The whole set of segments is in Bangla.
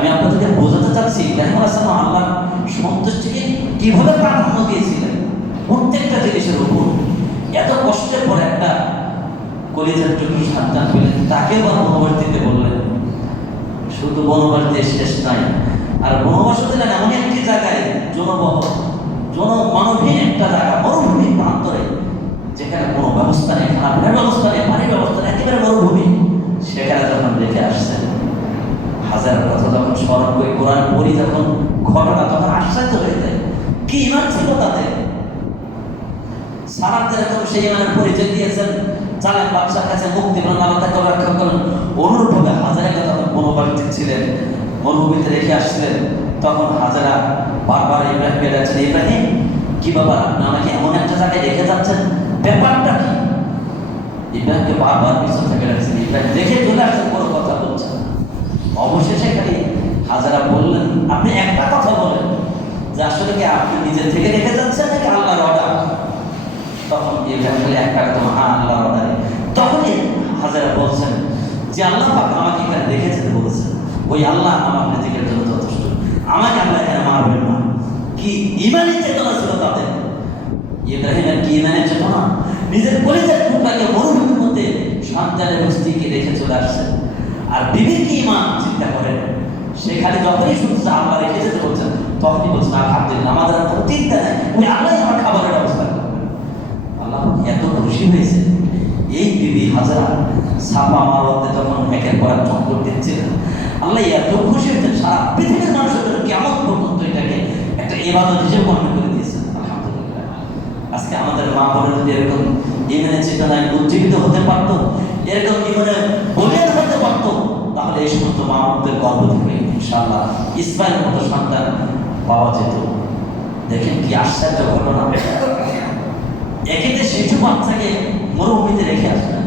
আমি আপনাদেরকে বোঝাতে চাচ্ছি ইব্রাহিম আলাইহিস সালাম আল্লাহ সন্তুষ্টিকে কিভাবে প্রাধান্য দিয়েছিলেন প্রত্যেকটা জিনিসের উপর। এত কষ্টের পর একটা কলিজার টুকরো সন্তান পেলেন, তাকে বনবাস দিতে বললেন। শুধু বনবাস দিয়ে শেষ নাই, আর বনবাস দিলেন এমন একটি জায়গায় জনমানবহীন একটা জায়গা, মরুভূমির প্রান্তরে, যেখানে কোনো ব্যবস্থা নেই, খানার ব্যবস্থা নেই, পানির ব্যবস্থা নেই, একেবারে মরুভূমি। সেখানে যখন রেখে আসছেন, হাজারের কথা যখন স্মরণ করে কোরআন পড়ি, যখন ঘটনা, তখন আশ্চর্য হয়ে যায়। কি ইমান ছিল তাদের! সারাদের একদম সেই ইমানের পরিচয় দিয়েছেন, জানেন বাদশার কাছে মুক্তি পান, আল্লাহ তাকে রক্ষা করেন। অনুরূপভাবে হাজারাকে যখন বনবাস দিচ্ছিলেন, মরুভূমিতে রেখে আসছিলেন, তখন হাজারা বারবার ইব্রাহিমকে ডাকছেন, ইব্রাহিম কি বাবা, আপনি আমাকে এমন একটা জায়গায় রেখে যাচ্ছেন, ব্যাপারটা কি? ইব্রাহিমকে বারবার পিছন থেকে ডাকছেন, ইব্রাহিম দেখে চলে আসছেন, কোনো কথা বলছেন। অবশেষে খালি হাজারা বললেন, আপনি একটা কথা বলেন যে আসলে কি আপনি নিজের থেকে রেখে যাচ্ছেন নাকি আল্লাহর অর্ডার? তখন ইব্রাহিম খালি একটা কথা, হ্যাঁ আল্লাহর অর্ডারে। তখনই হাজারা বলছেন যে আল্লাহ পাক আমাকে এখানে রেখে যেতে বলেছেন, ওই আল্লাহ আমার নিজেকে জন্য যথেষ্ট, আমাকে আল্লাহ এখানে মারবেন না। কি ইমানের চেতনা ছিল তাদের! ইব্রাহিমের কি ইমানের চেতনা! নিজের কলিজার টুকরাকে মরুভূমির মধ্যে সন্তানের এবং স্ত্রীকে রেখে চলে আসছেন। আর বিবির কি ইমান চিন্তা করেন! সেখানে যখনই শুনছে আল্লাহ রেখে যেতে বলছেন, তখনই বলছেন আলহামদুলিল্লাহ, আমাদের আর কোনো চিন্তা নেই, ওই আল্লাহ আমার খাবারের ব্যবস্থা করবেন। আল্লাহ এত খুশি হয়েছে। এই বিবি হাজারা ছাপা মারওয়াতে যখন একের পর এক চক্কর দিচ্ছিলেন, আল্লাহ এত খুশি হয়েছেন, সারা পৃথিবীর মানুষের জন্য কেমন পর্যন্ত এটাকে একটা ইবাদত হিসেবে গণ্য করে দিয়েছেন। আলহামদুলিল্লাহ। আজকে আমাদের মা বোনের যদি এরকম ইমানের চেতনায় উজ্জীবিত হতে পারতো, এরকম ইমানে বলিয়ান হতে পারতো, তাহলে এই সমস্ত মা বোনদের গর্ব থেকে ইনশাআল্লাহ ইসমাইলের মতো সন্তান পাওয়া যেত। দেখেন কি আশ্চর্য ঘটনা! একেতে শিশু বাচ্চাকে মরুভূমিতে রেখে আসবেন,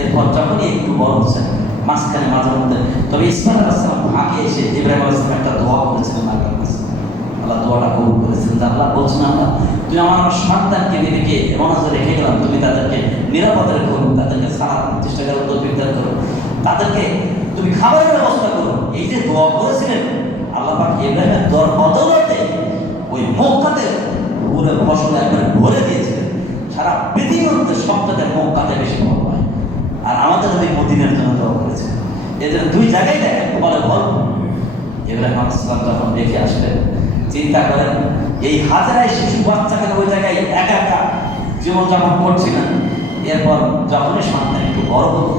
এরপর যখনই একটু বড় হচ্ছেন, মাঝখানে মাঝে মধ্যে, তবে ইসমাইল আলাইহিস সালাম আগে এসে ইব্রাহিম আলাইহিস সালাম একটা দোয়া করেছিলেন আল্লাহর কাছে। আল্লাহ দোয়াটা কবুল করেছেন। আল্লাহ বলছেন, আল্লাহ তুমি আমার সন্তানকে দিদিকে এমন আজ রেখে গেলাম, তুমি তাদেরকে নিরাপদে রেখো, তাদেরকে সারার চেষ্টা করো, তৌফিক দান করো, তাদেরকে তুমি খাবারের ব্যবস্থা করো। এই যে দোয়া করেছিলেন, আল্লাহ পাক ইব্রাহিমের দোয়ার বদৌলতে ওই মক্কাতে পুরো ফসল একবারে ভরে দিয়েছিলেন। সারা পৃথিবীর মধ্যে সবটাতে মক্কাতে বেশি ফল হয়, আর আমাদের ওই মদিনার জন্য দোয়া করেছে। এদের দুই জায়গায় দেখেন বলে বল। ইব্রাহিম আলাইহিস সালাম যখন রেখে আসলেন, চিন্তা করেন এই হাজারায় শিশু বাচ্চাকে ওই জায়গায় একা একা জীবনযাপন করছিলেন। এরপর যখনই সন্তান একটু বড় হতো,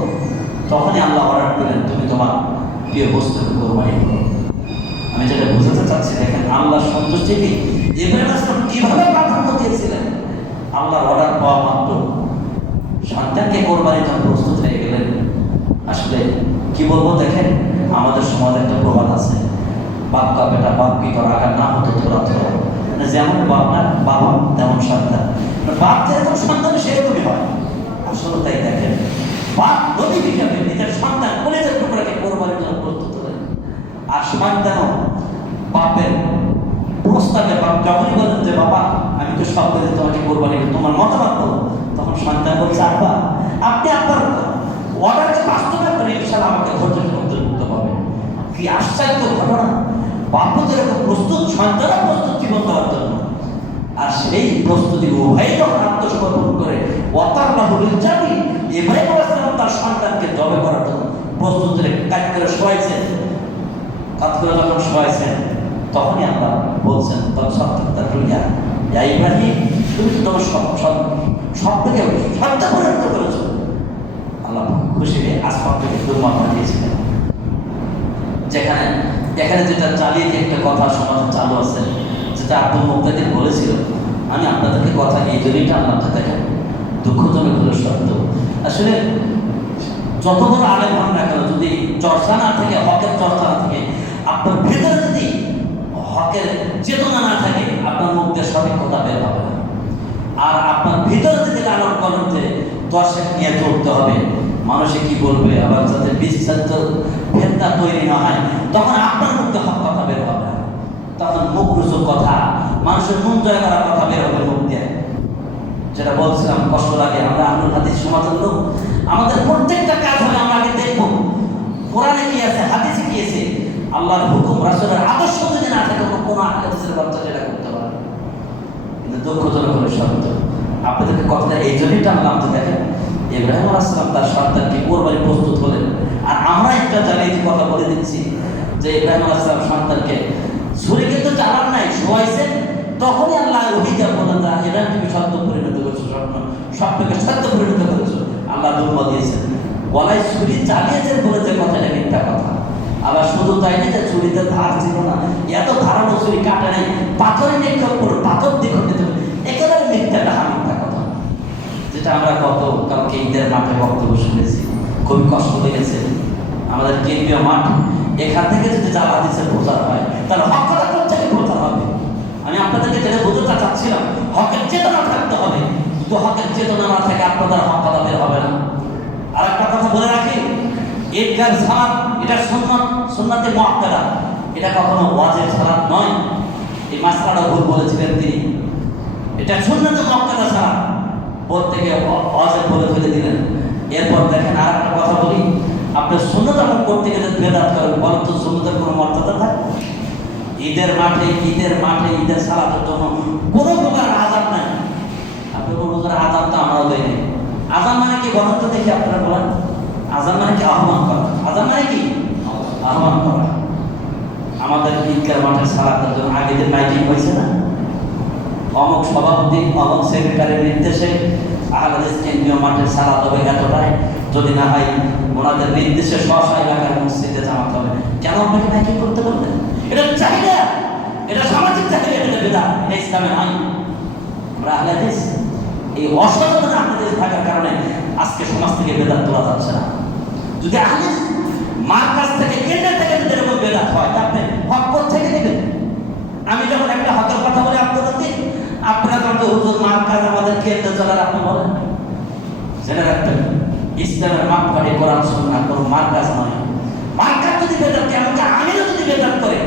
তখনই আল্লাহ অর্ডার করলেন, তুমি তোমার প্রিয় বস্তুকে কোরবানি করো। আমি যেটা বুঝাতে চাচ্ছি, দেখেন আল্লাহ সন্তুষ্টিকে ইব্রাহিম আলাইহিস সালাম কিভাবে প্রাধান্য দিয়েছিলেন। আল্লাহর অর্ডার পাওয়া মাত্র সন্তানকে কোরবানির জন্য প্রস্তুত হয়ে গেলেন। আসলে কি বলবো, দেখেন আমাদের সমাজে একটা প্রবাদ আছে, বাপ কা বেটা বাপ কি করা আগার না হতো তোরা তোরা, যেমন বাপনার বাবা তেমন সন্তান, বাপ যেরকম সন্তান সেরকমই হয়। আসলে তাই দেখেন, বাপ নবী হিসাবে নিজের সন্তান কলেজের টুকরাকে কোরবানির জন্য প্রস্তুত হলেন। আর সন্তানও বাপের প্রস্তাবে বাপ যখনই বলেন যে বাবা আমি তো সব করে তোমাকে কোরবানি করি, তোমার মতামত বলো, তখন সন্তান বলছে আব্বা আপনি আপনার অর্ডারকে বাস্তবায়ন করে ইনশাআল্লাহ আমাকে ধৈর্যের অন্তর্ভুক্ত হবে। কি আশ্চর্য ঘটনা! বাপও যেরকম প্রস্তুত, সন্তানও প্রস্তুত জীবন দেওয়ার জন্য। আর সেই প্রস্তুতি উভয়ই যখন আত্মসমর্পণ করে ওয়াতাল্লাহুল জামি, ইব্রাহিম আলাইহিস সালাম তার সন্তানকে জবে করার জন্য প্রস্তুত করে কাজ করে শোয়াইছেন। কাজ করে যখন শোয়াইছেন, তখনই আল্লাহ বলছেন, তখন ইয়া ইব্রাহিম তুমি তো তোমার সবটাকে সত্য পরিণত করেছো। আল্লাহ খুশি হয়ে আসমান থেকে দুর্মা পাঠিয়েছিলেন। যেখানে এখানে যেটা চালিয়ে একটা কথা সমাজে চালু আছে, যেটা আব্দুল মুক্তাদির বলেছিল, আমি আপনাদেরকে কথা এই জন্যই টানলাম, দেখেন দুঃখজনক হলো সত্য। আসলে যত বড় আলেম হন না কেন, যদি চর্চা না থাকে, হকের চর্চা না থাকে, আপনার ভেতরে যদি হকের চেতনা না থাকে, আপনার মুখ দিয়ে সঠিক কথা বের হবে না। আর আপনার ভিতরে যদি লালন করেন যে দর্শক নিয়ে চলতে হবে, মানুষে কি বলবে, আবার যাতে বিস্তারিত ভেদনা তৈরি না হয়, তখন আপনার মুখ দিয়ে হক কথা বের হবে না। তখন মুখ রুচক কথা, মানুষের মন জয় করার কথা বের হবে মুখ দিয়ে। যেটা বলছিলাম, কষ্ট লাগে, আমরা আহলুল হাদিস সমাজের লোক, আমাদের প্রত্যেকটা কাজ হলে আমরা আগে দেখবো কোরআনে কি আছে, হাদিসে কি আছে, আল্লাহর হুকুম রাসূলের আদর্শ যদি না থাকে কোনো আহলে হাদিসের বাচ্চা সেটা করতে পারে। কিন্তু দুঃখজনক হলো সত্য। আপনাদেরকে কথাটা এই জন্যই টানলাম যে দেখেন ইব্রাহিম আলাইহিস সালাম তার সন্তানকে কোরবানি প্রস্তুত হলেন, আর আমরা একটা জানিয়ে কথা বলে দিচ্ছি যে ইব্রাহিম আলাইহিস সালাম সন্তানকে ছুরি কিন্তু চালান নাই, শোয়াইছেন, তখনই আল্লাহ ওহীতে বলেন যে এটা তুমি সত্য পরিণত করেছো, স্বপ্নকে সত্য পরিণত করেছো। আল্লাহ দুর্বল দিয়েছেন, গলায় ছুরি চালিয়েছেন বলে যে কথাটা মিথ্যা কথা। আবার শুধু তাই না যে ছুরিতে ধার ছিল না, এত ধারালো ছুরি কাটে নাই, পাথরে নিক্ষেপ করে পাথর দিয়ে দিতে একেবারে মিথ্যাটা মিথ্যা কথা, যেটা আমরা কালকে ঈদের মাঠে বক্তব্য শুনেছি, খুবই কষ্ট লেগেছে। আমাদের কেন্দ্রীয় মাঠ, এখান থেকে যদি জাল হাদিসের প্রচার হয় তাহলে হক কথা কোথেকে প্রচার হবে? আমি আপনাদেরকে যেটা বোঝাতে চাচ্ছিলাম, হকের চেতনা থাকতে হবে, কিন্তু হকের চেতনা না থেকে আপনাদের হক কথা বের হবে না। আর একটা কথা বলে রাখি, ঈদগাহ সালাত এটা সুন্নাত, সুন্নাতে মুআক্কাদা, এটা কখনো ওয়াজিব সালাত নয়। এই মাসআলাটা ভুল বলেছিলেন তিনি, এটা সুন্নাতে মুআক্কাদা সালাত বলতে গিয়ে ওয়াজিব বলে ফেলে দিলেন। এরপর দেখেন আর একটা কথা বলি, আপনি সুন্নাত আমল করতে গেলে বেদাত করেন, বলেন তো সুন্নাতের কোনো মর্যাদা থাকে? ঈদের মাঠে ঈদের সালাতের জন্য কোনো প্রকার আযাব নাই। আপনি কোনো প্রকার আযাব তো আমরাও দেয়নি। আযাব মানে কি বলেন তো দেখি, আপনারা বলেন। আযাব মানে কি? আহ্বান করা। আযাব মানে কি? আহ্বান করা। আমাদের ঈদগাহ মাঠের সালাতের জন্য আগে যে মাইকিং হয়েছে না, অমুক সভাপতি অমুক সেক্রেটারির নির্দেশে আহলে হাদিস কেন্দ্রীয় মাঠের সালাত হবে এতটাই, যদি না হয় ওনাদের নির্দেশে স্ব-স্ব এলাকার মসজিদে জামাত হবে। কেন আপনাকে মাইকিং করতে বলবেন? এটা চাহিদা, এটা সামাজিক চাহিদা, এটা বিদআত, এটা ইসলামে নয়। আমরা আহলে হাদিস এই অসচেতন আহলে হাদিস থাকার কারণে আজকে সমাজ থেকে বিদআত তোলা যাচ্ছে না। যদি আহলে মার্কাজ থেকে কেন্দ্র থেকে যদি এরকম বিদআত হয়, আপনি হক থেকে নেবেন। আমি যখন একটা হকের কথা বলি আপনাদের দিন, আপনারা তো হুজুর মার্কাজ আমাদের কেন্দ্র চলার আপনি বলেন, সেটা রাখবেন। ইসলামের মাপকাঠি কোরআন সুন্নাহ কোনো মার্কাজ নয়। মার্কাজ যদি বেদাত, এমনকি আমিরও যদি বেদাত করে,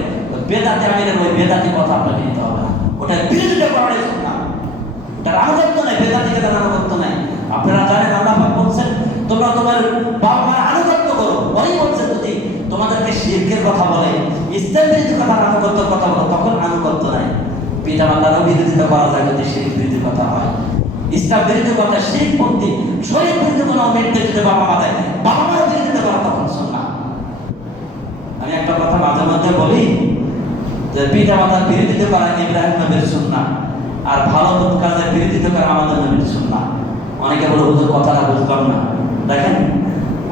বেদাতে আমিরের ওই বেদাতি কথা আপনাকে নিতে হবে না, ওটা বিরোধিতা করার সুন্নাহ, ওটার আনুগত্য নেই, বেদাতি কেতার আনুগত্য নেই। আপনারা জানেন আল্লাহ পাক বলছেন তোমরা তোমার বাবা মার আনুগত্য করো। ওই বলছেন যদি তোমাদেরকে শিরকের কথা বলে, ইসলাম বিরোধী কথা, আনুগত্যের কথা বলো, তখন আনুগত্য নাই। পিতা মাতারও বিরোধিতা করা যায় যদি শিরক বিরোধী কথা হয়। ইসলাম বিরোধী কথা, শিরকপন্থী, শরীয়ত বিরোধী কোনো নির্দেশ যদি বাবা মা দেয়, বাবা মারও বিরোধিতা করা তখন সুন্নাহ। আমি একটা কথা মাঝে মাঝে বলি যে পিতা মাতার বিরোধিতা করা ইব্রাহিম নবীর সুন্নাহ, আর ভালো কাজের বিরোধিতা করা আমাদের নবীর সুন্নাহ। অনেকে বলে হুজুর কথাটা বুঝলাম না। দেখেন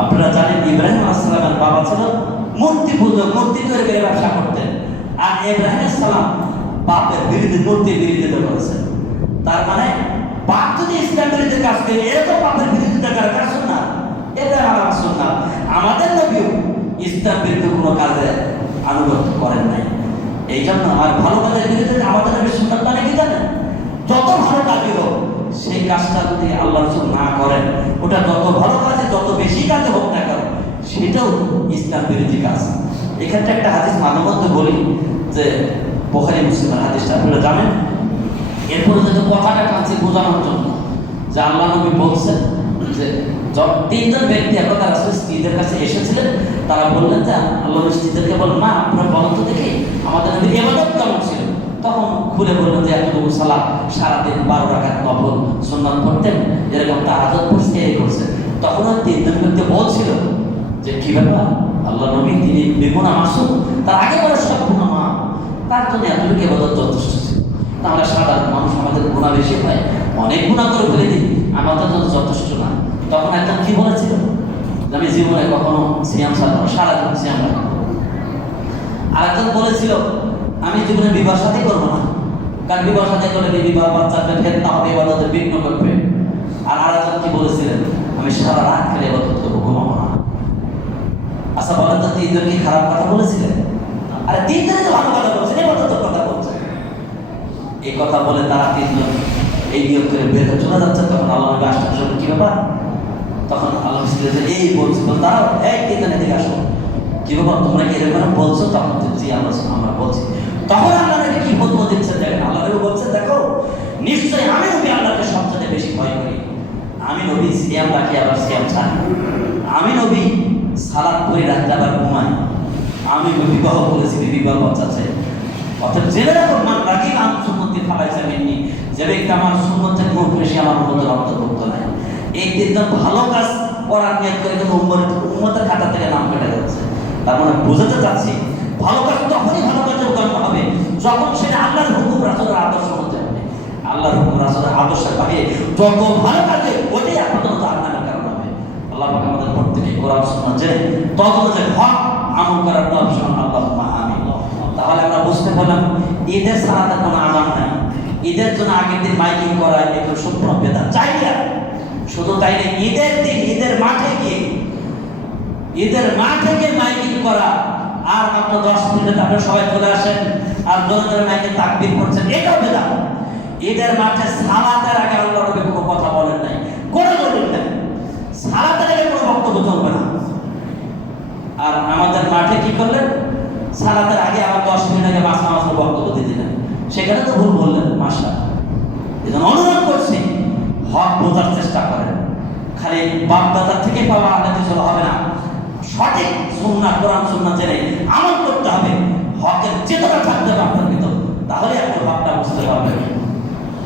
আপনারা জানেন ইব্রাহিম আলাইহিস সালামের বাবা ছিল মূর্তি পূজক, মূর্তি তৈরি করে ব্যবসা করতেন, আর ইব্রাহিম আলাইহিস সালাম বাপের বিরুদ্ধে মূর্তি বিরোধিতা করেছেন। তার মানে বাপ যদি ইসলাম বিরোধী কাজ করে, এরা তো বাপের বিরোধিতা করে কাজ না, এটা আমার সুন্নাহ। আমাদের নবীও ইসলাম বিরোধী কোনো কাজে আনুগত্য করেন নাই। এই জন্য আমার ভালো কাজের বিরুদ্ধে আমাদের নবীর সুন্নাহ মানে কি জানেন? যত ভালো কাজই হোক, সেই কাজটা যদি আল্লাহ রাসূল না করেন, ওটা যত ভালো কাজে যত বেশি কাজে হোক না কেন, সেটাও ইসলাম বিরোধী কাজ। এখানে একটা হাদিস মাঝে মধ্যে বলি যে বুখারী মুসলিমের হাদিসটা আপনারা জানেন। এরপরে যদি কথাটা কাছে বোঝানোর জন্য যে আল্লাহ নবী বলছেন যে তিনজন ব্যক্তি একদা রাসূল স্ত্রীদের কাছে এসেছিলেন, তারা বললেন যে আল্লাহ নবী স্ত্রীদেরকে বলেন, মা আপনারা বলেন তো দেখি আমাদের নবীর ইবাদত কেমন ছিল। তখন খুলে বললেন যে এতটুকু সালাত, সারাদিন 12 রাকাত নফল সুন্নাত পড়তেন, এরকম তাহাজ্জুদ পড়ছে, এই করছে। তখন ওই তিনজন ব্যক্তি বলছিল যে কি ব্যাপার, আল্লাহ নবী তিনি বেগুনাহ মাসুম, তার আগে বলে সব গুনাহ মাফ, তার জন্য এতটুকু ইবাদত যথেষ্ট ছিল। আমরা সাধারণ মানুষ, আমাদের গুনাহ বেশি হয়, অনেক গুনাহ করে ফেলে দিই, আমাদের জন্য যথেষ্ট না। তখন একজন কি বলেছিল যে আমি জীবনে কখনো সিয়াম ছাড়বো, সারাদিন সিয়াম রাখবো। আর একজন বলেছিল আমি জীবনে বিবাহ শাদী করবো না, কারণ বিবাহ শাদী করলে বিবাহ বাচ্চাকে ফেতনা হবে, ইবাদতে বিঘ্ন করবে। আর আরেকজন কি বলেছিলেন আমি সারা রাত খেলে ইবাদত করবো, ঘুমাবো না। আচ্ছা বলেন তো তিনজন কি খারাপ কথা বলেছিলেন? আরে তিনজনই তো ভালো কথা বলছেন, ইবাদতের কথা বলছেন। এই কথা বলে তারা তিনজন এই নিয়োগ করে বের চলে যাচ্ছে। তখন আল্লাহ নবী আসছেন, কি ব্যাপার? তখন আল্লাহ এই বলছিল তারাও এক তিনজন এদিকে আসো, কি ব্যাপার তোমরা কি এরকম বলছো? তখন জি আমরা বলছি। তখন আল্লাহ নবী কি ফতোয়া দিচ্ছেন দেখেন। আল্লাহ নবী বলছেন, দেখো নিশ্চয়ই আমি নবী আল্লাহকে সবচেয়ে বেশি ভয় করি। আমি নবী সিয়াম রাখি, আবার সিয়াম ছাড়ি। আমি নবী সালাত পড়ি, রাখতে আবার ঘুমাই। আমি বিবাহ করেছি, বিবাহ বাচ্চা চাই। অর্থাৎ জেনে রাখুন মান রাখি আম সুন্নতি ফালাইছে মেননি, যে ব্যক্তি আমার সুন্নতের মুখ বেশি আমার উন্মতের অন্তর্ভুক্ত নাই। এই তিনটা ভালো কাজ করার নিয়ত করে কিন্তু উম্মতের খাতা থেকে নাম কেটে যাচ্ছে। তার মানে বোঝাতে চাচ্ছি ভালো কাজ তখনই ভালো কাজে উদাহরণ হবে যখন সেটা আল্লাহর হুকুম রাসূলের আদর্শ মধ্যে হবে। আল্লাহর হুকুম রাসূলের আদর্শের বাইরে যত ভালো কাজে ওটাই আপনাদের জাহান্নামের কারণ হবে। আল্লাহ পাক আমাদের প্রত্যেককে কোরআন সুন্নাহ জেনে তত যে হক আমল করার তৌফিক আল্লাহুম্মা আমিন। তাহলে আমরা বুঝতে পারলাম ঈদের সালাতের কোনো আযান নাই। ঈদের জন্য আগের দিন মাইকিং করা এগুলো সম্পূর্ণ বেদাত। চাইয়া শুধু তাই না, ঈদের দিন ঈদের মাঠে গিয়ে মাইকিং করা আর মাত্র 10 মিনিট আপনারা সবাই চলে আসেন আর জোরে মাইকে তাকবীর করছেন, এটাও বেদাত। ঈদের মাঠে সালাতের আগে আল্লাহর নবী কোনো কথা বলেন নাই, কোনো বলেন নাই, সালাতের আগে কোনো বক্তব্য চলবে না। আর আমাদের মাঠে কি করলেন, সালাতের আগে আবার 10 মিনিট আগে মাস বক্তব্য দিয়ে দিলেন, সেখানে তো ভুল বললেন। মাশাআল্লাহ, এজন্য অনুরোধ করছি হক বোঝার চেষ্টা করেন। খালি বাপদাদা থেকে পাওয়া আলাদা চলা হবে না, সঠিক সুন্নাহ কোরআন সুন্নাহ জেনে আমল করতে হবে। হকের চেতনা থাকতে হবে আপনার ভিতর, তাহলে আপনি হকটা বুঝতে পারবেন।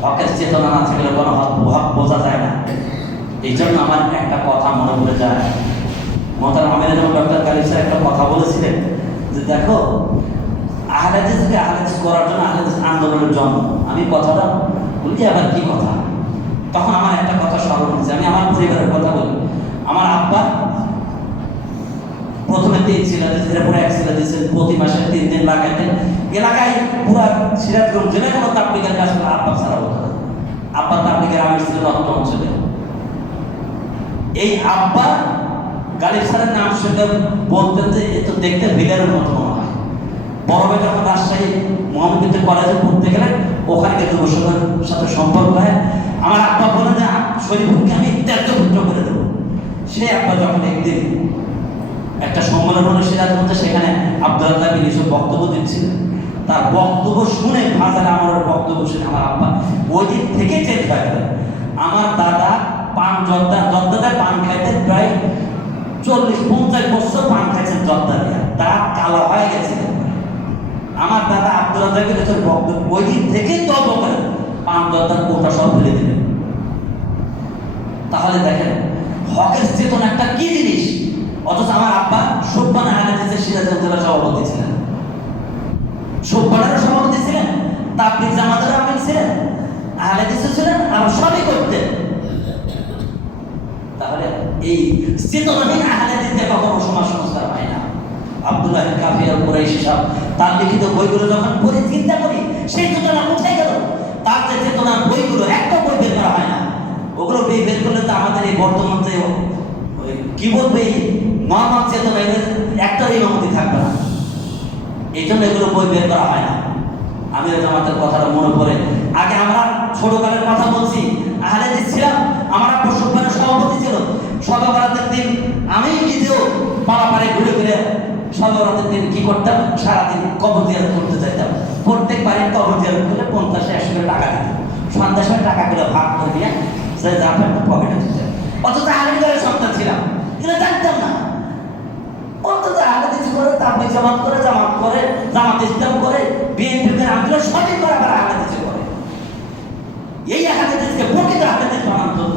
হকের চেতনা না থাকলে কোনো হক বোঝা যায় না। এই জন্য আমার একটা কথা মনে পড়ে যায়, মোহতারাম আমির ডক্টর কালিম স্যার একটা কথা বলেছিলেন যে দেখো আহলে হাদিসকে আহলে হাদিস করার জন্য আহলে হাদিস আন্দোলনের জন্ম। আমি কথাটা বলি আবার কি কথা, তখন আমার একটা কথা স্মরণ হয়েছে। আমি আমার পরিবারের কথা বলি। আমার আব্বা প্রথমে 3 ছিলা দিয়েছেন, পরে 1 ছিলা দিয়েছেন, প্রতি মাসে 3 দিন লাগাইতেন। এলাকায় পুরো সিরাজগঞ্জ জেলায় কোনো তাবলীগের কাজ করে আব্বা ছাড়া হতো না। আব্বা তাবলীগের আমির ছিলেন অত্র অঞ্চলে। এই আব্বা গালিব স্যারের নাম শুনে বলতেন যে এ তো দেখতে ভিলেনের মতো মনে হয়। বড় ভাই যখন রাজশাহী মোহাম্মদপুর কলেজে পড়তে গেলেন, ওখানে যুবসংঘের সাথে সম্পর্ক হয়। আমার আব্বা বলে যে শরীফুলকে আমি ত্যাজ্যপুত্র করে দেবো। সে আব্বা যখন একদিন একটা সম্মেলন হলো সিরাজগঞ্জে, সেখানে আব্দুল্লাহ বিন ইউসুফ বক্তব্য দিচ্ছিলেন। তার বক্তব্য শুনে ফাজার আমার বক্তব্য শুনে আমার আব্বা ওই দিন থেকে চেঞ্জ হয়ে গেল। আমার দাদা পান জর্দাতে পান খাইতে প্রায় 40-50 বছর পান খাইছেন জর্দাতে, দাঁত কালো হয়ে গেছে। আমার দাদা আব্দুল্লাহ বিন ইউসুফ বক্তব্য ওই দিন থেকেই তর্ক করেন, পান জর্দার কোটা সব ফেলে দিলেন। তাহলে দেখেন হকের চেতনা একটা কি জিনিস। অথচ আমার আব্বা সুবহান আহলে হাদিসের সিরাজগঞ্জ জেলার সভাপতি ছিলেন, সুবহানের সভাপতি ছিলেন, তাবলীগ জামাতের আমির ছিলেন, আহলে হাদিসও ছিলেন, আর সবই করতেন। তাহলে এই চেতনাহীন আহলে হাদিসে কখনো সমাজ সংস্কার হয় না। আব্দুল্লাহ কাফি আল কুরাইশি সাহেব তার লিখিত বইগুলো যখন পড়ি চিন্তা করি, সেই চেতনা কোথায় গেল? তার যে চেতনার বইগুলো একটা বই বের করা হয় না। ওগুলো বের করলে তো আমাদের এই বর্তমান যে কি বলবে নর্মাল চেতনা একটা ইমামতি থাকবে না। এই জন্য এগুলো বই বের করা হয় না। আমি জামাতের কথাটা মনে পড়ে, আগে আমরা ছোটকালের কথা বলছি, আহলে হাদিস ছিলাম, আমার আব্বা সুবহানের সভাপতি ছিল। শবে বরাতের দিন আমি নিজেও পাড়াপাড়ে ঘুরে ঘুরে শবে বরাতের দিন কি করতাম, সারাদিন কবর জিয়ারত করতে যাইতাম। প্রত্যেক বাড়ির কবর জিয়ারত করে 50-100 করে টাকা দিতাম। সন্ধ্যার সময় টাকা করে ভাগ করে দিয়ে সে যাবে পকেটে দিতে। অথচ আহলে হাদিসের সন্তান ছিলাম, এগুলো জানতাম না। অন্তত আহলে হাদিস করে, তাবলীগ জামাত করে, জামাত ইসলাম করে, বিএনপি আন্দোলন সবই করে, আবার আহলে হাদিস করে। এই আহলে হাদিসকে প্রকৃত আহলে হাদিস বানানোর জন্য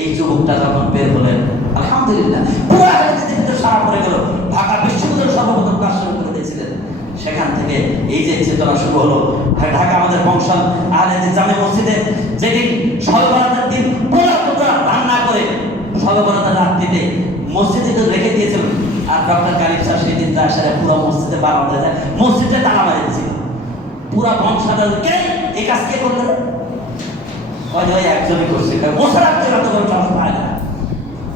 এই যুবকটা যখন বের হলেন, আলহামদুলিল্লাহ পুরো আহলে হাদিসের ভিতরে সারা পড়ে গেল। ঢাকা বিশ্ববিদ্যালয় সর্বপ্রথম কাজ শুরু করে দিয়েছিলেন। সেখান থেকে এই যে চেতনা শুরু হলো। ঢাকা আমাদের বংশাল আহলে হাদিস জামে মসজিদে যেদিন শবে বরাতের দিন পুরো রান্না করে শবে বরাতের রাত্রিতে মসজিদে রেখে দিয়েছিল। আর ডক্টর কালিম স্যার সেই দিন তার সাথে পুরো মসজিদে বারান্দা যায়, মসজিদে তালা মারি দিয়েছিল। পুরা বংশাল কে এই কাজ কে করলেন? ওই একজনই করছে, বসে রাখতে পারে না।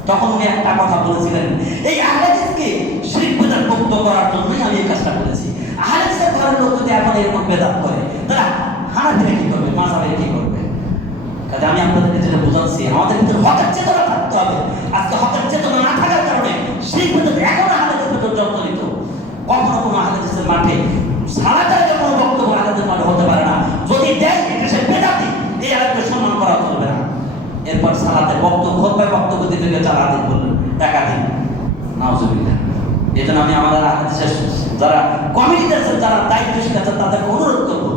তখন উনি একটা কথা বলেছিলেন, এই আহলে হাদিসকে শিরক বিদআত মুক্ত করার জন্যই আমি এই কাজটা করেছি। আহলে হাদিসের ঘরের লোক যদি এখন এরকম বেদাত করে, তারা হানাফিরা কি করবে, মাযহাবিরা কি করবে? কাজে আমি আপনাদেরকে যেটা বোঝাচ্ছি, আমাদের ভিতরে হকের চেতনা থাকতে হবে। আজকে হকের চেতনা না থাকার কারণে শিরক বিদআত এখন আহলে হাদিসের ভিতর জন্মনিত। কখনো কোনো আহলে হাদিসের মাঠে সালাতের কোনো বক্তব্য আহলে হাদিসের মাঠে হতে পারে না। যদি দেয় এটা সে বেদাতি, এই আলেমকে সম্মান করা চলবে না। এরপর সালাতে বক্তব্য দিতে গিয়ে চালা দিন বললেন, টাকা দিন, নাউজুবিল্লাহ। এই জন্য আমি আমাদের আহলে হাদিসের যারা কমিটিতে আছেন, যারা দায়িত্বশীল আছেন, তাদেরকে অনুরোধ করবো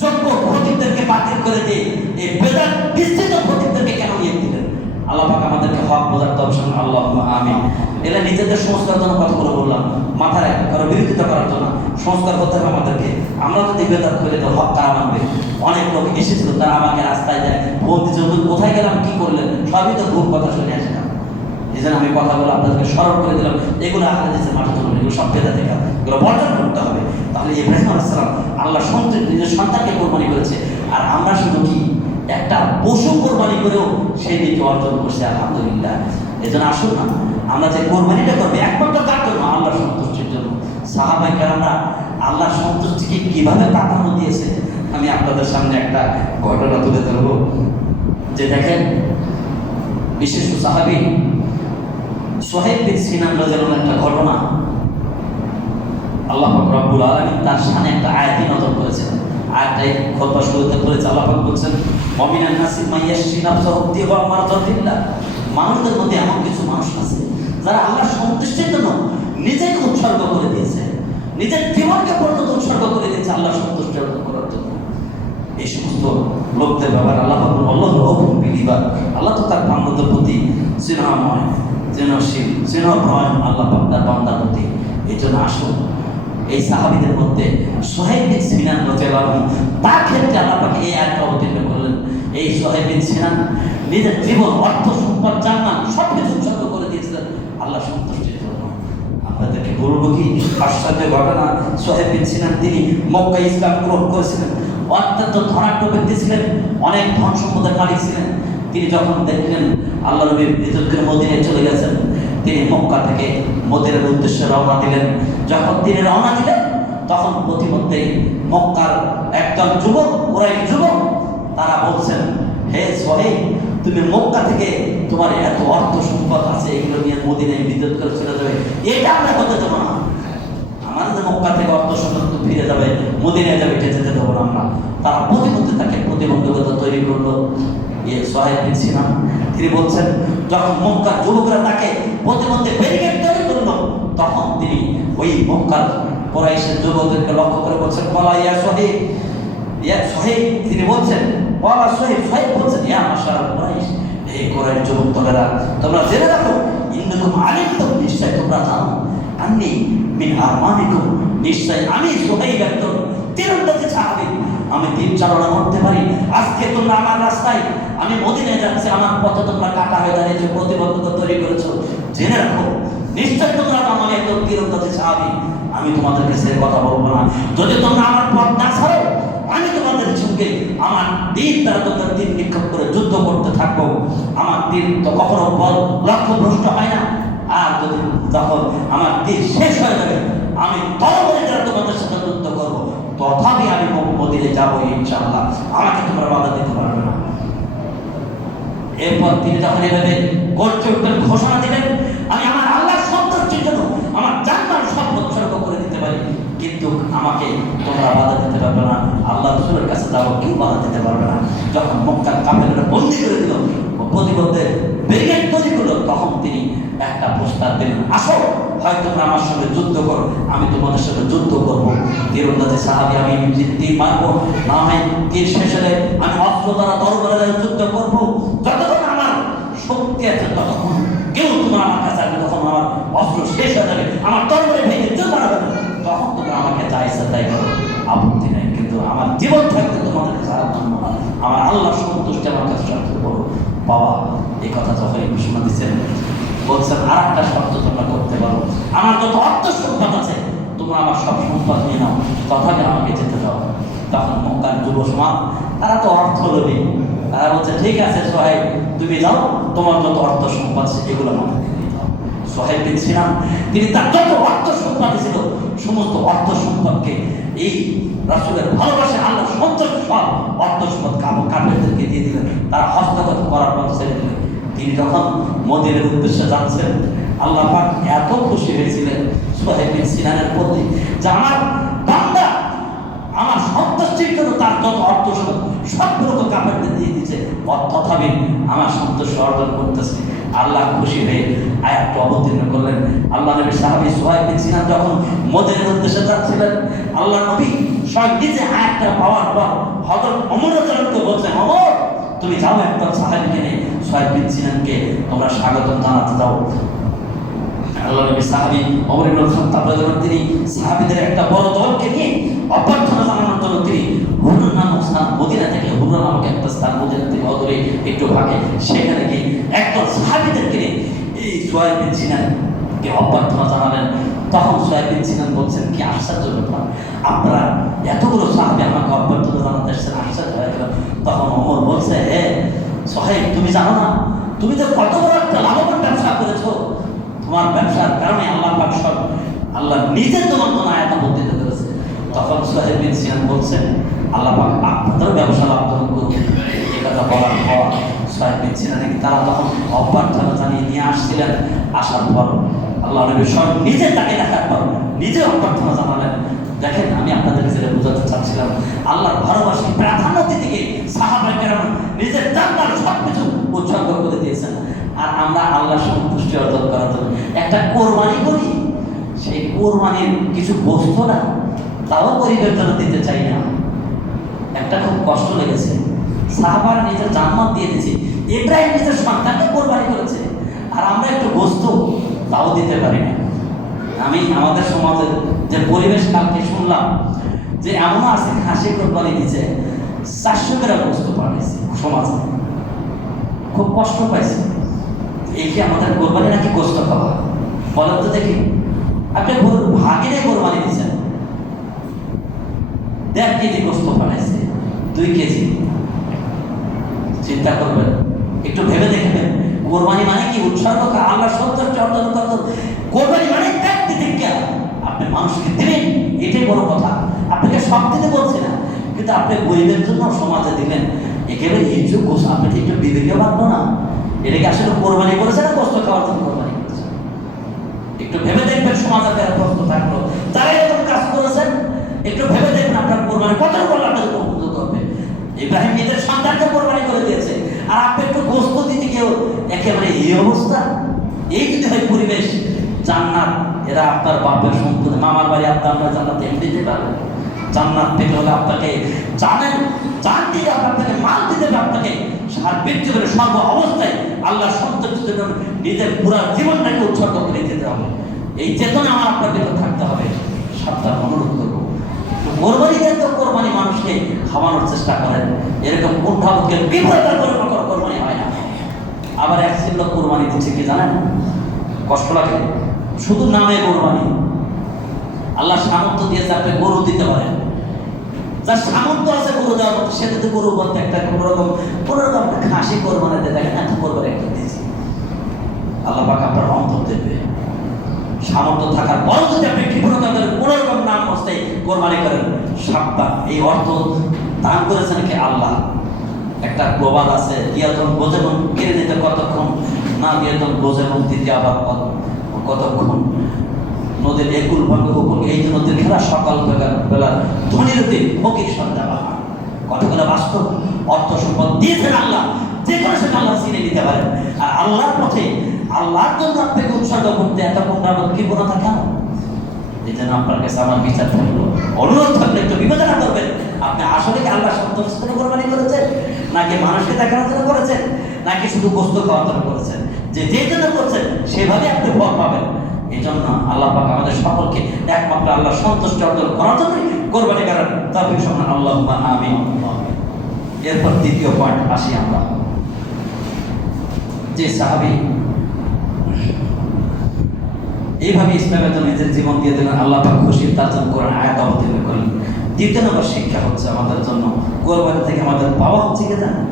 যোগ্য খতিবদেরকে বাতিল করে দিয়ে এই বেদাত বিস্তৃত খতিবদেরকে কেন নিয়ে দিলেন? আল্লাহ পাক আমাদেরকে হক বোঝার তৌফিক, আল্লাহুম্মা আমিন। এরা নিজেদের সংস্কার জন্য কথাগুলো বললাম, মাথায় কারো বিরোধিতা করার জন্য। সংস্কার করতে হবে আমাদেরকে। আমরা যদি বেদাত করে তো হক কারা মানবে? অনেক লোক এসেছিল, তারা আমাকে রাস্তায় যায় ফোন দিচ্ছে, কোথায় গেলাম, কি করলেন, সবই তো ভুল কথা শুনে আসলাম। এই জন্য আমি কথাগুলো আপনাদেরকে স্মরণ করে দিলাম। এগুলো আল্লাহ দিচ্ছে মাঠে তুলুন, এগুলো সব বেদা থেকে এগুলো বর্জন করতে হবে। তাহলে ইব্রাহিম আলাইহিস সালাম আল্লাহ নিজের সন্তানকে কোরবানি করেছে, আর আমরা শুধু কি একটা পশু কোরবানি করেও সেই দিকে অর্জন করছি, আলহামদুলিল্লাহ। এই জন্য আসুন না, আমরা যে কোরবানিটা করবো একমাত্র কার জন্য? আল্লাহ সন্তুষ্টির জন্য। সাহাবায়ে কেরামরা আল্লাহ সন্তুষ্টিকে কিভাবে প্রাধান্য দিয়েছে আমি আপনাদের সামনে একটা ঘটনা তুলে ধরবো। যে দেখেন, বিশেষ সাহাবী সোহেব বিন সিনান রাদিয়াল্লাহু আনহু একটা ঘটনা, আল্লাহ পাক রব্বুল আলামিন তার শানে একটা আয়াত নাযিল করেছেন। আয়াতটাই খুতবা শুরুতে বলেছে, আল্লাহ পাক বলছেন, মুমিনান নাসি মাইয়াশরি নাফসাহু ইবতিগা মারদাতিল্লাহ। মানুষদের মধ্যে এমন কিছু মানুষ আছে যারা আল্লাহর সন্তুষ্টির জন্য নিজেকে উৎসর্গ করে দিয়েছে, নিজের জীবনকে পর্যন্ত উৎসর্গ করে দিয়েছে আল্লাহর সন্তুষ্টি অর্জন করার জন্য। এই সমস্ত লোকদের ব্যাপারে আল্লাহ পাক আল্লাহ রাউফুল বিল-ইবাদ, আল্লাহ তো তার বান্দাদের প্রতি স্নেহময়, স্নেহশীল, স্নেহপরায়ণ আল্লাহ পাক তার বান্দার প্রতি। এই জন্য আসুন, এই সাহাবীদের মধ্যে সোহেব বিন সিনান রাদিয়াল্লাহু আনহু, তার ক্ষেত্রে আল্লাহ পাক এই আয়াতটা অবতীর্ণ করলেন। এই সোহেব বিন সিনান নিজের জীবন, অর্থ, সম্পদ, জান্নাত সবকিছু উৎসর্গ করে দিয়েছিলেন আল্লাহ সন্তুষ্টির জন্য। আপনাদেরকে বলবো কি আশ্চর্য ঘটনা, সোহেব বিন সিনান তিনি মক্কায় ইসলাম গ্রহণ করেছিলেন। অত্যন্ত ধনাঢ্য ব্যক্তি ছিলেন, অনেক ধন সম্পদের মালিক ছিলেন। তিনি যখন দেখলেন আল্লাহ নবী হিজরত করে মদিনায় চলে গেছেন, তিনি মক্কা থেকে মদিনার উদ্দেশ্যে রওনা দিলেন। যখন তিনি রওনা দিলেন, তখন প্রতিমধ্যেই মক্কার একদল যুবক, কুরাইশ যুবক, তারা বলছেন, হে সোহেব, তুমি মক্কা থেকে তোমার এত অর্থ সম্পদ আছে, এগুলো নিয়ে মদিনায় হিজরত করে চলে যাবে, এটা আমরা হতে দেবো না। আমাদের মক্কা থেকে অর্থ সম্পদ ফিরে যাবে, মদিনায় যাবে, এটা যেতে দেবো না আমরা। তারা প্রতিমধ্যে তাকে প্রতিবন্ধকতা তৈরি করলো। সোহেব বিন সিনান তিনি বলছেন, যখন মক্কার যুবকরা তাকে প্রতিমধ্যে ব্যারিকেড তৈরি করলো, তখন তিনি ওই মক্কার কুরাইশের যুবকদেরকে লক্ষ্য করে বলছেন, বলা ইয়া সোহেব, ইয়া সোহেব, তিনি বলছেন, বলা সোহেব, সোহেব বলছেন, ইয়া মাশাআর কুরাইশ, হে কুরাইশ যুবক দলেরা, তোমরা জেনে রাখো, ইন্নাকুম আলিমতুম, নিশ্চয় তোমরা জানো, আন্নী মিন আরমানিকুম, নিশ্চয় আমি সোহেব একজন তীরন্দাজি সাহাবী, আমি তীর চালনা করতে পারি। আজকে তোমরা আমার রাস্তায়, আমি মদিনায় যাচ্ছি, আমার পথে তোমরা কাটা হয়ে দাঁড়িয়েছো, প্রতিবন্ধকতা তৈরি করেছো, জেনে রাখো, নিশ্চয় তোমরা আমি একজন তীরন্দাজি সাহাবী, আমি তোমাদেরকে সে কথা বলবো না। যদি তোমরা আমার পথ না ছাড়ো, আমি তোমাদের সঙ্গে আমার তীর দ্বারা তোমরা তীর নিক্ষেপ করে যুদ্ধ করতে থাকবো। আমার তীর তো কখনো লক্ষ্য ভ্রষ্ট হয় না। আর যদি যখন আমার তীর শেষ হয়ে যাবে, আমি তরবারি দ্বারা তোমাদের সাথে যুদ্ধ করবো, তথাপি আমি মদিনায় যাবো ইনশাআল্লাহ, আমাকে তোমরা বাধা দিতে পারবে না। এরপর তিনি যখন এভাবে গর্জে উঠলেন, ঘোষণা দিলেন, আমি আমার আল্লাহর সন্তুষ্টির জন্য আমার জান্নাত সব উৎসর্গ করে দিতে পারি, কিন্তু আমাকে তোমরা বাধা দিতে পারবে না। আল্লাহ রাসূলের কাছে যাবো, কেউ বাধা দিতে পারবে না। যখন মক্কার কাফেররা বন্দী করে দিল, প্রতিমধ্যে ব্যারিকেড তৈরি করলো, তখন তিনি একটা প্রস্তাব দিলেন, আসো, হয় তোমরা আমার সঙ্গে যুদ্ধ করো, আমি তোমাদের সঙ্গে যুদ্ধ করবো। তীরন্দাজি সাহাবী, আমি তীর মারবো, না হয় তীর শেষ হলে আমি অস্ত্র দ্বারা, তরবারি দ্বারা যুদ্ধ করবো। যতক্ষণ আমার শক্তি আছে ততক্ষণ কেউ তোমরা আমার কাছে আসবে, তখন আমার অস্ত্র শেষ হয়ে যাবে, আমার তরবারি ভেঙে চলে যাবে, তখন তোমরা আমাকে যা ইচ্ছা তাই করো, আপত্তি নেই, কিন্তু আমার জীবন থাকতে তোমাদের কাছে আর মানবো না। আমার আল্লাহ সন্তুষ্টি আমার কাছে সবচেয়ে বড়। বাবা এই কথা যখন ঘোষণা দিচ্ছেন, বলছেন আর একটা শর্ত তোমরা করতে পারো, আমার যত অর্থ সম্পদ আছে তোমরা আমার সব সম্পদ নিয়ে নাও, তথাপি আমাকে যেতে দাও। তখন মক্কার যুব সমাজ, তারা তো অর্থ লোভী, তারা বলছে, ঠিক আছে সোহেব, তুমি যাও, তোমার যত অর্থ সম্পদ আছে এগুলো আমাকে দিয়ে দাও। সোহেব বিন সিনান তিনি তার যত অর্থ সম্পদ ছিল, সমস্ত অর্থ সম্পদকে এই রাসূলের ভালোবাসা, আল্লাহ সন্তুষ্ট সব অর্থ সম্পদ কাফেরদেরকে দিয়ে দিলেন। তারা হস্তগত করার পর ছেড়ে দিলেন। তিনি যখন মদিনার উদ্দেশ্যে যাচ্ছেন, আল্লাহ পাক এত খুশি হয়েছিলেন সোহেব বিন সিনানের প্রতি, যে আমার বান্দা আমার সন্তুষ্টির জন্য তার যত অর্থ সবগুলো তো কাফেরদের দিয়ে দিচ্ছে, তথাপি আমার সন্তুষ্ট অর্জন করতেছে। আল্লাহ খুশি হয়ে আয়াতটা অবতীর্ণ করলেন। আল্লাহ নবী সাহাবী সুহাইব বিন সিনান যখন মদিনার উদ্দেশ্যে যাচ্ছিলেন, আল্লাহ নবী স্বয়ং নিজে আয়াতটা পাওয়ার পর হযরত ওমর রাদিয়াল্লাহু বলছেন, ওমর তুমি যাও একদল সাহাবীকে নিয়ে সুহাইব বিন সিনানকে তোমরা স্বাগত জানাতে দাও। আল্লাহ নবী সাহাবী ওমর ইবনে খাত্তাব রাদিয়াল্লাহু তিনি সাহাবীদের একটা বড় দলকে নিয়ে অভ্যর্থনা জানানোর জন্য তিনি হুররা নামক স্থান, মদিনা থেকে হুররা নামক একটা স্থান, মদিনা থেকে অদূরে একটু ভাগে, সেখানে গিয়ে একদল সাহাবীদেরকে নিয়ে এই সুহাইব বিন সিনানকে অভ্যর্থনা জানালেন। তখন সুহাইব বিন সিনান বলছেন, কি আশ্চর্য ব্যাপার, আপনারা এতগুলো সাহাবী আমাকে অভ্যর্থনা জানাতে এসেছেন, আশ্চর্য হয়ে গেল। তখন ওমর বলছে, হে সুহাইব, তুমি জানো না তুমি তো কত বড় একটা লাভবান ব্যবসা করেছো, তোমার ব্যবসার কারণে আল্লাহ পাক সব আল্লাহ নিজের তোমার কোন আয়াত অবতীর্ণ করেছে। তখন সুহাইব বিন সিনান বলছেন, আল্লাহ পাক আপনাদের ব্যবসা লাভজনক করুন। এই কথা বলার পর সুহাইব বিন সিনানকে তারা তখন অভ্যর্থনা জানিয়ে নিয়ে আসছিলেন। আসার পর আল্লাহ নবী স্বয়ং নিজে তাকে দেখার পর নিজে অভ্যর্থনা জানালেন। দেখেন, আমি আপনাদেরকে যেটা বোঝাতে চাচ্ছিলাম, আল্লাহর ভালোবাসি প্রাধান্য দিতে গিয়ে সাহাবায়ে কেরাম নিজের জানমাল সবকিছু উৎসর্গ করে দিয়েছেন। আর আমরা আল্লাহর সন্তুষ্টি অর্জন করার জন্য একটা কোরবানি করি, সেই কোরবানির কিছু বস্তু না তাও গরিবের জন্য দিতে চাই না। একটা খুব কষ্ট লেগেছে, সাহাবারা নিজের জানমাল দিয়ে দিয়েছে, ইব্রাহিম নিজের সন্তানকে কোরবানি করেছে, আর আমরা একটু বস্তু তাও দিতে পারি না। আমি আমাদের সমাজের যে পরিবেশ কালকে শুনলাম যে এমনও আছে খাসি কোরবানি দিচ্ছে 400 গ্রাম বস্তু পাঠাইছে সমাজে, খুব কষ্ট পাইছে। এই কি আমাদের কোরবানি নাকি গোস্ত খাওয়া? বলেন তো দেখি, আপনি ভাগিনে কোরবানি দিচ্ছেন, 1.5 কেজি গোস্ত পাঠাইছে, 2 কেজি। চিন্তা করবেন, একটু ভেবে দেখবেন, কোরবানি মানে কি? উৎসর্গ, আল্লাহ সন্তুষ্টি অর্জন করতে। কোরবানি মানে ত্যাগ দিতে, আপনি মানুষকে দিলেন, এটাই বড় কথা। আপনাকে সব দিতে বলছি না, কিন্তু আপনি গরিবের জন্য সমাজে দিলেন, একেবারে এই যুগ আপনি একটু বিবেকে মানবো না, এটাকে আসলে কোরবানি করেছে না কষ্ট খাওয়ার জন্য কোরবানি করেছে? একটু ভেবে দেখবেন, সমাজে যারা কষ্ট থাকলো, যারা এরকম কাজ করেছেন, একটু ভেবে দেখবেন আপনার কোরবানি কত করলে আপনাদের উপকৃত করবে। ইব্রাহিম নিজের সন্তানকে কোরবানি করে দিয়েছে, আর আপনি একটু গোস্ত দিতে গিয়েও একেবারে এই অবস্থা। এই যদি হয় পরিবেশ, জান্নাত এরা আপনার বাপের সম্পদ, মামার বাড়ি আপনার জান্নাত এমনি দিতে পারবেন। জান্নাত পেতে হলে আপনাকে জানেন, জান দিয়ে আপনাকে মাল দিতে হবে, আপনাকে সার্বিক জীবনে সর্ব অবস্থায় আল্লাহ সন্তুষ্টির জন্য নিজের পুরা জীবনটাকে উৎসর্গ করে দিতে হবে। এই চেতনা আমার আপনার ভিতর থাকতে হবে। সবটা অনুরোধ করবো, কোরবানি দেন তো কোরবানি মানুষকে খাওয়ানোর চেষ্টা করেন, এরকম কুণ্ঠাবোধকে বিপরীত করে কখনো কোরবানি হয় না। আবার এক শ্রেণীর লোক কোরবানি দিচ্ছে কি জানেন, কষ্ট লাগে, শুধু নামে কোরবানি। আল্লাহ সামর্থ্য দিয়েছে, আপনি গরু দিতে পারেন, যার সামর্থ্য আছে গরু দেওয়ার মতো, সে যদি গরু বলতে একটা কোনোরকম একটা খাসি কোরবানি দিয়ে দেখেন, এত কোরবানি একটা দিয়েছি, আল্লাহ পাক আপনার অন্তর দেবে। সামর্থ্য থাকার পর যদি আপনি কৃপণতা করেন, কোনোরকম নাম মস্তে কোরবানি করেন, সাবধান, এই অর্থ দান করেছেন কে? আল্লাহ। একটা প্রবাদ আছে, দিয়াতন বোঝেবন কেড়ে নিতে কতক্ষণ, না দিয়াতন বোঝেবন দিতে আবার কতক্ষণ। নদীর একুল ভাঙ্গ উপর, এই যে নদীর খেলা সকাল বেলা ধনীর দিন ফকির সন্ধ্যা বাবা, কতগুলো বাস্তব অর্থ সম্পদ দিয়েছেন আল্লাহ, যে কোনো সেটা আল্লাহ চিনে নিতে পারেন। আর আল্লাহর পথে আল্লাহর জন্য আপনাকে উৎসর্গ করতে এত কৃপণতা কেন? এই জন্য আপনার কাছে আমার বিচার থাকলো, অনুরোধ থাকলে একটু বিবেচনা করবেন, আপনি আসলে কি আল্লাহ সন্তুষ্টির জন্য কোরবানি করেছেন, নাকি মানুষকে দেখানোর জন্য করেছেন, নাকি শুধু গোস্ত খাওয়ার জন্য করেছেন? যে জন্য করছেন সেভাবে আপনি ফল পাবেন। এই জন্য আল্লাহ পাক আমাদের সকলকে একমাত্র আল্লাহ সন্তুষ্টি অর্জন করার জন্যই কোরবানি করেন। তৌফিক সমান আল্লাহুম্মা আমিন। এরপর দ্বিতীয় পয়েন্ট আসি আমরা, যে সাহাবী এইভাবে ইসলামের জন্য নিজের জীবন দিয়ে দিলেন, আল্লাহ পাক খুশি, তার জন্য কোরআন আয়াত অবতীর্ণ করলেন। দ্বিতীয় নম্বর শিক্ষা হচ্ছে আমাদের জন্য, কোরবানি থেকে আমাদের পাওয়া হচ্ছে কি জানেন?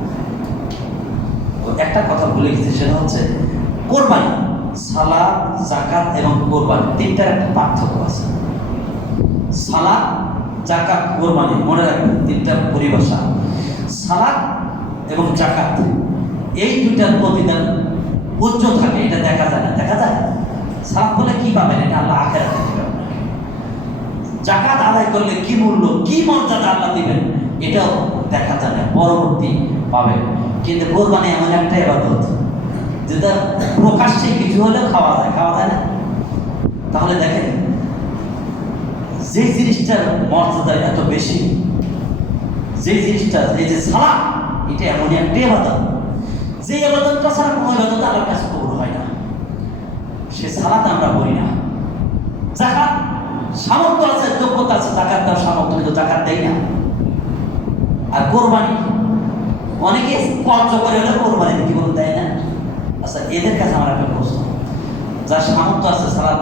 একটা কথা ভুলে গেছি, সেটা হচ্ছে কোরবানি, সালাত, যাকাত এবং কোরবানি তিনটার একটা পার্থক্য আছে। সালাত, যাকাত, কোরবানি, মনে রাখবেন তিনটার পরিভাষা। সালাত এবং যাকাত এই দুইটার প্রতিদান উচ্চ থাকে, এটা দেখা যায় না, দেখা যায়। সালাত বলে কি পাবেন, এটা আল্লাহ আখিরাতে দিবেন। যাকাত আদায় করলে কি মূল্য, কি মর্যাদা আল্লাহ দিবেন, এটাও দেখা যায় না, পরবর্তী পাবেন। কিন্তু কোরবানি এমন একটা ইবাদত, যেটা প্রকাশ্যে কিছু হলেও খাওয়া যায় না। তাহলে দেখেন যে জিনিসটার মর্যাদা এত বেশি, যে জিনিসটা এই যে সালাত, এটা এমনই একটা ইবাদত, যে ইবাদতটা ছাড়া কোনো ইবাদত আল্লাহর কাছে কবুল হয় না। সে সালাত আমরা পড়ি না। যাকাত সামর্থ্য আছে, যোগ্যতা আছে, যাকাত দেওয়ার সামর্থ্য কিন্তু যাকাত দেয় না। আর কোরবানি অনেকে কর্জ করে হলে কোরবানি কি বলে দেয় না। আচ্ছা, এদের কাছে আমার একটা প্রশ্ন, যার সামর্থ্য আছে, সালাত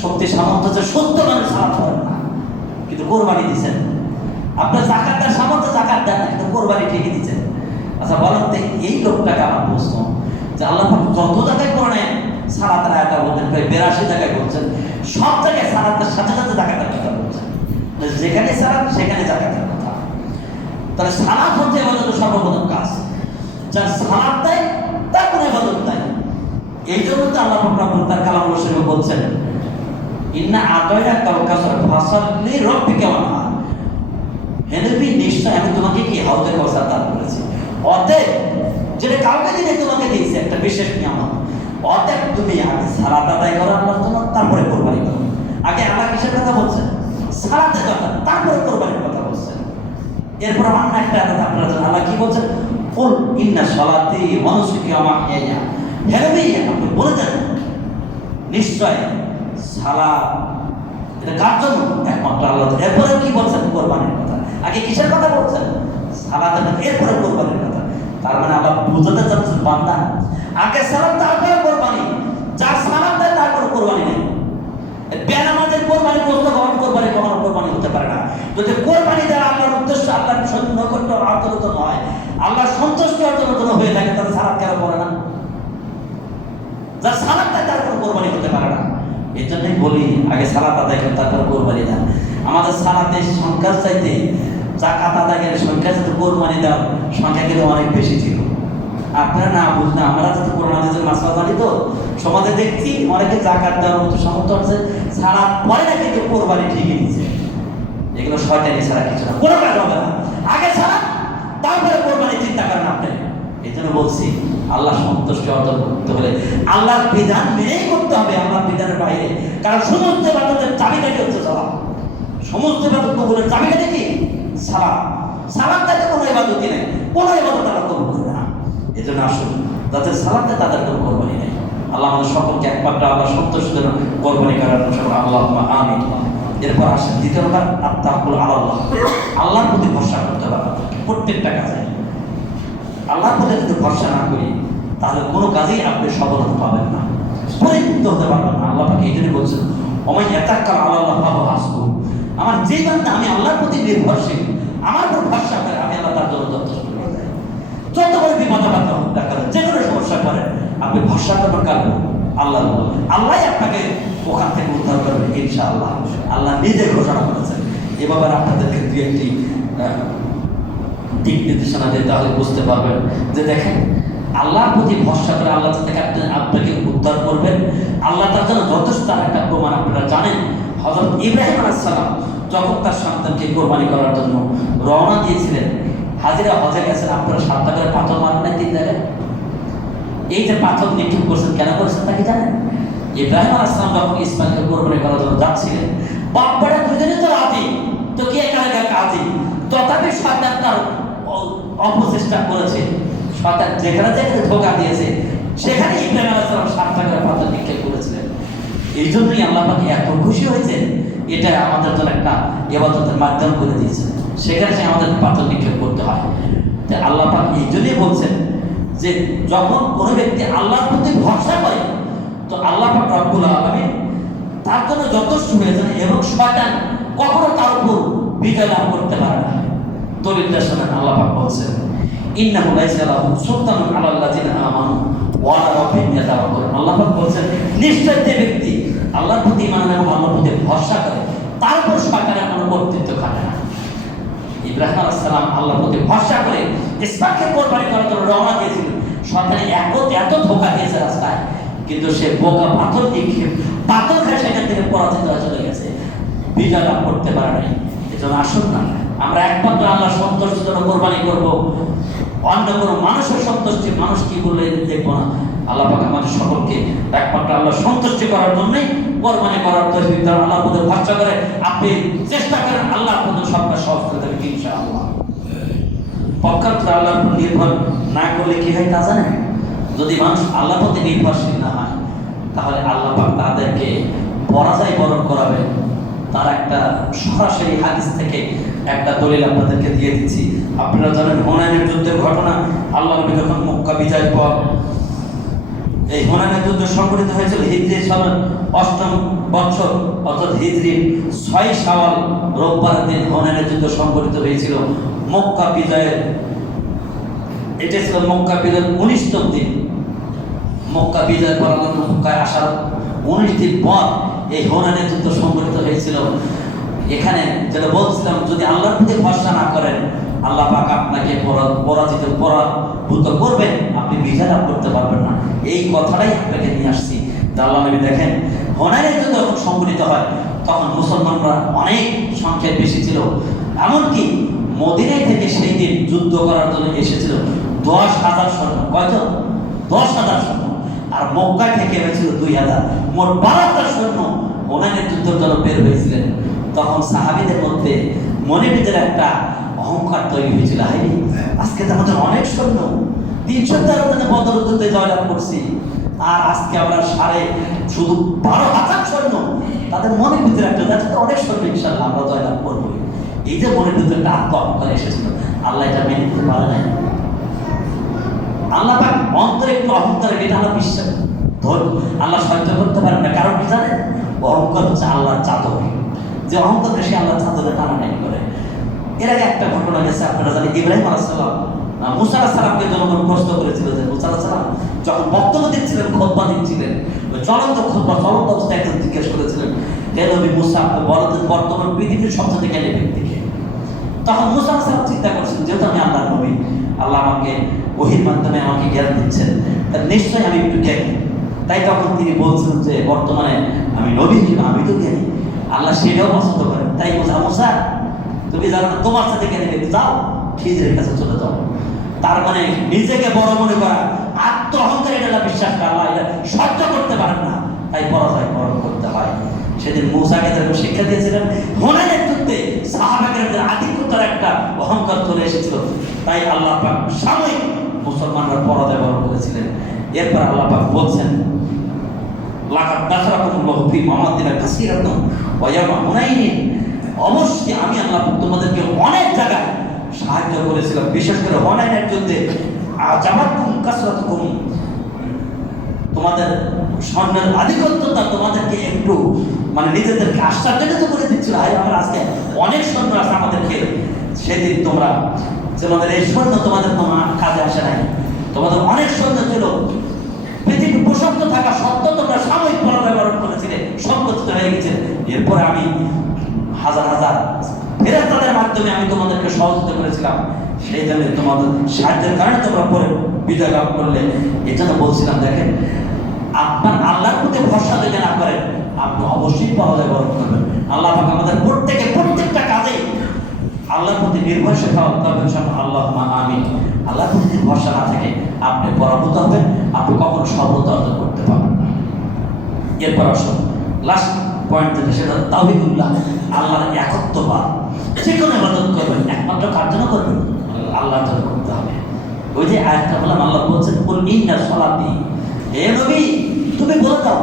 শক্তি সামর্থ্য আছে, সত্য মানুষ সালাত করেন না কিন্তু কোরবানি দিচ্ছেন। আপনার জাকাত দেওয়ার সামর্থ্য, জাকাত দেন না কিন্তু কোরবানি ঠিকই দিচ্ছেন। আচ্ছা বলেন তো, এই লোকটাকে আমার প্রশ্ন যে আল্লাহ যত জায়গায় করে সালাতের আয়াতটা বলছেন, প্রায় 82 জায়গায় বলছেন, সব জায়গায় সালাতের সাথে সাথে জাকাতের কথা বলছেন। যেখানে সালাত সেখানে জাকাতের কথা। তাহলে সালাত হচ্ছে ইবাদতের সর্বপ্রথম কাজ। যার সালাত দেয় তার কোনো ইবাদত নাই। এই জন্য তো আল্লাহ পাক তার কালামুল শরীফে বলছেন, ইন্না আতাইনাকাল কাউসার ফাসাল্লি লিরাব্বিকা ওয়ানহার। হে নবী, নিশ্চয় আমি তোমাকে কি হাউজে কাউসার দান করেছি। অতএব যেটা কাউকে দিলে তোমাকে দিয়েছে একটা বিশেষ নিয়ামত। অতএব তুমি আগে সালাত আদায় করো আল্লাহর জন্য, তারপরে কোরবানি করো। আগে আল্লাহ কিসের কথা বলছেন? সালাতের কথা, তারপরে কোরবানির কথা বলছেন। এরপর অন্য একটা আয়াত আপনারা জানেন, আল্লাহ কি বলছেন? কুল ইন্না সলাতি ওয়া নুসুকি ওয়া মাহইয়া। হে নবী, আপনি বলে দেন নিশ্চয় সালাত এটা কার জন্য? একমাত্র আল্লাহ। এরপরে কি বলছেন? কোরবানির কথা। আগে কিসের কথা বলছেন? সালাতের কথা, এরপরে কোরবানির কথা। তার মানে আল্লাহ বুঝাতে চাচ্ছেন বান্দা আগে সালাত তারপরে কোরবানি। যার সালাত দেয় তারপরে কোরবানি নেই। বেনামাজের কোরবানি বলতে কোরবানি কখনো কোরবানি হতে পারে না। যদি কোরবানি দেওয়া আল্লাহর উদ্দেশ্য আল্লাহর নৈকট্য অর্জনের জন্য হয়, আল্লাহর সন্তুষ্টি অর্জনের জন্য হয়ে থাকে, তাহলে সালাত কেন করে না? যার সালাত দেয় তার কোনো কোরবানি হতে পারে না। এই জন্যই বলি আগে সালাত আদায় করেন, তারপর কোরবানি দেন। আমাদের সালাতের সংখ্যার চাইতে যাকাত আদায়ের সংখ্যা চাইতে কোরবানি দেওয়ার সংখ্যা কিন্তু অনেক বেশি ছিল। আপনারা না বুঝলেন, আমরা যাতে কোরবানি দিতে মাসলা জানি তো সমাজে দেখছি অনেকে যাকাত দেওয়ার মতো সামর্থ্য আছে, সালাত পরে না কিন্তু কোরবানি ঠিকই দিচ্ছে। এগুলো শয়তানি ছাড়া কিছু না, কোনো কাজ হবে না। আগে সালাত তারপরে কোরবানি চিন্তা করেন আপনি। এই জন্য বলছি আল্লাহ সন্তুষ্টি অর্জন করতে হলে আল্লাহর বিধান মেনেই করতে হবে, আল্লাহর বিধানের বাইরে। কারণ সমস্ত ইবাদতের চাবিকাঠি হচ্ছে সালাত। সমস্ত ইবাদত কবুলের চাবিকাঠি কি? সালাত। সালাত তাতে কোনো ইবাদতই নেই, কোনো ইবাদত তারা কবুল করবে না। এই জন্য আসুন, যাতে সালাতে তাদের কোনো কোরবানি নেই। আল্লাহ আমাদের সকলকে একমাত্র আল্লাহ সন্তুষ্ট যেন কোরবানি করার সকল আল্লাহ আমিন। এরপর আসেন দ্বিতীয় নম্বর, আত্তাকুল আল্লাহ। আল্লাহর প্রতি ভরসা করতে হবে প্রত্যেকটা কাজে। আল্লাহর প্রতি যদি ভরসা না করি তাহলে কোনো কাজেই আপনি সফলতা পাবেন না, পরিতৃপ্ত হতে পারবেন না। আল্লাহ পাক এই জন্য বলছেন, ওমাই ইয়াতাক্কাল আলাল্লাহ ফাহুয়া হাসবুহ। আমার যেই বান্দা আমি আল্লাহর প্রতি নির্ভরশীল, আমার উপর ভরসা করে, আমি আল্লাহ তার জন্য যথেষ্ট হয়ে যাই। যত বড় বিপদ দেখা যায়, যে কোনো সমস্যা করে আপনি ভরসা করবেন কার উপর? আল্লাহর উপর। আল্লাহ আপনাকে ওখান থেকে উদ্ধার করবেন ইনশাআল্লাহ। আল্লাহ নিজে ঘোষণা করেছেন। এভাবে আপনাদেরকে দু একটি দিক নির্দেশনা দিয়ে তাহলে বুঝতে পারবেন যে দেখেন আল্লাহর প্রতি ভরসা করে আল্লাহ থেকে আপনাকে উদ্ধার করবেন। আল্লাহ তার জন্য যথেষ্ট। তার একটা প্রমাণ আপনারা জানেন, হযরত ইব্রাহিম আলাইহিস সালাম যখন তার সন্তানকে কোরবানি করার জন্য রওনা দিয়েছিলেন, হাজিরা হজে গেছেন, আপনারা 7টা করে পাথর মারেন না 3 জায়গায়? এই যে পাথর নিক্ষেপ করছেন, কেন করছেন তা কি জানেন? ইব্রাহিম আলাইহিস সালাম যখন ইসমাইলকে কোরবানি করার জন্য যাচ্ছিলেন, বাপ্পারা দুজনে তো রাজি, তো কে এখানে কাজী, তথাপি শয়তান তার অপচেষ্টা করেছে। শয়তান যেখানে যেখানে ধোঁকা দিয়েছে সেখানে ইব্রাহিম আলাইহিস সালাম 7টা করে পাথর নিক্ষেপ করেছিলেন। এই জন্যই আল্লাহ পাক এত খুশি হয়েছেন, এটা আমাদের জন্য একটা ইবাদতের মাধ্যম করে দিয়েছে। সেখানে আমাদের পাথর নিক্ষেপ করতে হয়। তাই আল্লাহ পাক এই জন্যই বলছেন যে যখন কোনো ব্যক্তি আল্লাহর প্রতি ভরসা করে তো আল্লাহ পাক রব্বুল আলামিন তার জন্য যথেষ্ট হয়ে যান এবং শয়তান কখনো তার উপর বিজয় লাভ করতে পারে না। দলিলটা শোনেন, আল্লাহ পাক বলছেন, ইন্নাহু লাইসা লাহু সুলতানুন আলাল লাযিনা আমানু ওয়া আলা রাব্বিহিম ইয়াতাওয়াক্কালুন। আল্লাহ পাক বলছেন, নিশ্চয় যে ব্যক্তি আল্লাহর প্রতি ঈমান এবং আল্লাহর প্রতি ভরসা করে তার উপর শয়তানের কোনো কর্তৃত্ব খাটে না। ইব্রাহিম আলাইহিস সালাম আল্লাহর প্রতি ভরসা করে ইসমাইলকে কোরবানি করার জন্য রওনা দিয়েছিলেন। শয়তান এত ধোঁকা দিয়েছে রাস্তায়, কিন্তু সে বোকা পাথর নিক্ষেপ পাথর খেয়ে সেখান থেকে পরাজিত হয়ে চলে গেছে, বিজয় লাভ করতে পারে নাই। এজন্য আসুন না, আমরা একমাত্র আল্লাহ সন্তুষ্টির জন্য কোরবানি করব, অন্য কোনো মানুষের সন্তুষ্টি মানুষ কি বললে দেখবো না। আল্লাহ পাক আমাদের সকলকে একমাত্র আল্লাহ সন্তুষ্টি করার জন্যই কোরবানি করার তৌফিক দান। আল্লাহ পদে ভরসা করে আপনি চেষ্টা করেন, আল্লাহ পদে সবটা সহজ করে দেবে ইনশাআল্লাহ। পক্ষান্তরে আল্লাহর উপর নির্ভর না করলে কি হয় তা জানেন? যদি মানুষ আল্লাহ প্রতি নির্ভরশীল না হয় তাহলে আল্লাহ পাক তাদেরকে পরাজয় বরণ করাবেন। তার একটা সরাসরি হাদিস থেকে একটা দলিল আপনাদেরকে দিয়ে দিচ্ছি। আপনারা জানেন হুনাইনের যুদ্ধের ঘটনা। আল্লাহ নবী যখন মক্কা বিজয়ের পর এই হুনাইনের যুদ্ধ সংঘটিত হয়েছিল হিজরি সনের ৮ম বছর, অর্থাৎ হিজরির ৬ শাওয়াল রোববার দিন হুনাইনের যুদ্ধ সংঘটিত হয়েছিল। মক্কা বিজয়ের এটা ছিল মক্কা বিজয়ের ১৯তম দিন। মক্কা বিজয়ের পর মক্কায় আসার ১৯ দিন পর এই হুনাইনের যুদ্ধ সংঘটিত হয়েছিল। এখানে যেটা বলছিলাম, যদি আল্লাহর প্রতি ভরসা না করেন আল্লাহ পাক আপনাকে পরাভূত করবেন, আপনি বিজয় লাভ করতে পারবেন না। এই কথাটাই আপনাকে নিয়ে আসছি। আল্লাহ নবী দেখেন হুনাইনের যুদ্ধ যখন সংঘটিত হয় তখন মুসলমানরা অনেক সংখ্যায় বেশি ছিল। এমনকি মদিনায় থেকে সেই দিন যুদ্ধ করার জন্য এসেছিল ১০,০০০ সৈন্য। কয়জন? ১০,০০০ সৈন্য। আর মক্কায় থেকে হয়েছিল ২,০০০। মোট ১২,০০০ সৈন্য হুনাইনের যুদ্ধের জন্য বের হয়েছিলেন। তখন সাহাবীদের মধ্যে মনের ভিতরে একটা অহংকার তৈরি হয়েছিল, হাই আজকে তো আমাদের অনেক সৈন্য, ৩১৩ জনে বদর যুদ্ধে জয়লাভ করছি, আর আজকে আমরা শুধু ১২,০০০ সৈন্য। তাদের মনের ভিতরে একটা অনেক সৈন্য, ইনশাআল্লাহ আমরা জয়লাভ করবো। এই যে মনের ভিতরে একটা আত্ম অহংকার এসেছিল, আল্লাহ এটা মেনে নিতে পারে নাই। আল্লাহ পাক অন্তরে একটু অহংকার, এটা আল্লাহ বিশ্বাস আল্লাহ সহ্য করতে পারেন না। কারণ কি জানেন? অহংকার হচ্ছে আল্লাহর চাদর। যে অহংকার সে আল্লাহর চাদরে টানাটানি করে। এর আগে একটা ঘটনা গেছে, আপনারা জানেন ইব্রাহিম আলাইহিস সালাম মুসা আলাইহিস সালামকে জনগণ প্রশ্ন করেছিল যে মুসা আলাইহিস সালাম যখন বক্তব্য দিচ্ছিলেন, খুতবা দিচ্ছিলেন, চলন্ত অবস্থায় একজন জিজ্ঞেস করেছিলেন, হে নবী মুসা, আপনি বলেন বর্তমান পৃথিবীর সবচেয়ে জ্ঞানী ব্যক্তিকে। তখন মুসা আলাইহিস সালাম চিন্তা করছেন, যেহেতু আমি আল্লাহর নবী, আল্লাহ আমাকে ওহীর মাধ্যমে আমাকে জ্ঞান দিচ্ছেন, তার নিশ্চয়ই আমি একটু জ্ঞানী। তাই তখন তিনি বলছেন যে বর্তমানে আমি নবী হিসেবে আমি তো জ্ঞানী, আল্লাহ সেটাও পছন্দ করেন। তাই মুসা তুমি জানো না তোমার সাথে জ্ঞানী ব্যক্তি, যাও খিজিরের কাছে চলে যাও। তার মানে নিজেকে বড় মনে করা, আত্ম অহংকার, এটা বিশ্বাস করা আল্লাহ এটা সহ্য করতে পারেন না। তাই পরাজয় বরণ করতে হয়। সেদিন মুসাকে যেরকম শিক্ষা দিয়েছিলেন, হুনাইনের যুদ্ধে সাহাবাদের আধিক্যতার একটা অহংকার চলে এসেছিল। তাই আল্লাহ পাক সাময়িক মুসলমানরা পরাজয় বরণ করেছিলেন। এরপর আল্লাহ পাক বলছেন, লাকাদ নাসরাকুমুল্লাহু ফি মাওয়াতিন কাসীরাতিন ওয়া ইয়াওমা হুনাইন, অবশ্যই আমি আল্লাহ তোমাদেরকে অনেক জায়গায় সাহায্য করেছিলাম, বিশেষ করে হুনাইনের যুদ্ধে। আজাবাতকুম কাসরাতুকুম, তোমাদের সৈন্যের আধিক্যতা তোমাদেরকে একটু নিজেদেরকে আশ্চর্যজনিত করে দিচ্ছিল, হাই আমার আজকে অনেক সৈন্য আছে আমাদেরকে। সেদিন তোমরা তোমাদের এই সৈন্য তোমাদের কাজে আসে নাই, তোমাদের অনেক সৈন্য ছিল, পৃথিবী প্রশস্ত থাকা সত্ত্বেও তোমরা সাময়িক পরাজয় বরণ করেছিলে, সংকুচিত হয়ে গেছে। এরপরে আমি হাজার হাজার ফেরেশতাদের মাধ্যমে আমি তোমাদেরকে সহযোগিতা করেছিলাম, সেই জন্য তোমাদের সাহায্যের কারণে তোমরা পরে বিজয় লাভ করলে। এই জন্য বলছিলাম, দেখেন আপনার আল্লাহর প্রতি ভরসা যদি না করেন আপনি অবশ্যই পরাজয় বরণ করবেন। আল্লাহ পাক আমাদের প্রত্যেকটা কাজে আল্লাহর প্রতি নির্ভরশীল হওয়া তবে আল্লাহুম্মা আমিন। আল্লাহর প্রতি যদি ভরসা না থাকে আপনি পরাভূত হবেন, আপনি কখনো সফলতা অর্জন করতে পারবেন না। এরপর আসুন লাস্ট পয়েন্ট যেটা, সেটা তাওহীদুল্লাহ, আল্লাহর একত্ববাদ। যে কোনো ইবাদত করবেন একমাত্র কার জন্য করবেন? আল্লাহর জন্য করতে হবে। ওই যে আয়াতটা বললাম, আল্লাহ বলছেন কুল ইন্না সলাতি, হে নবী তুমি বলে দাও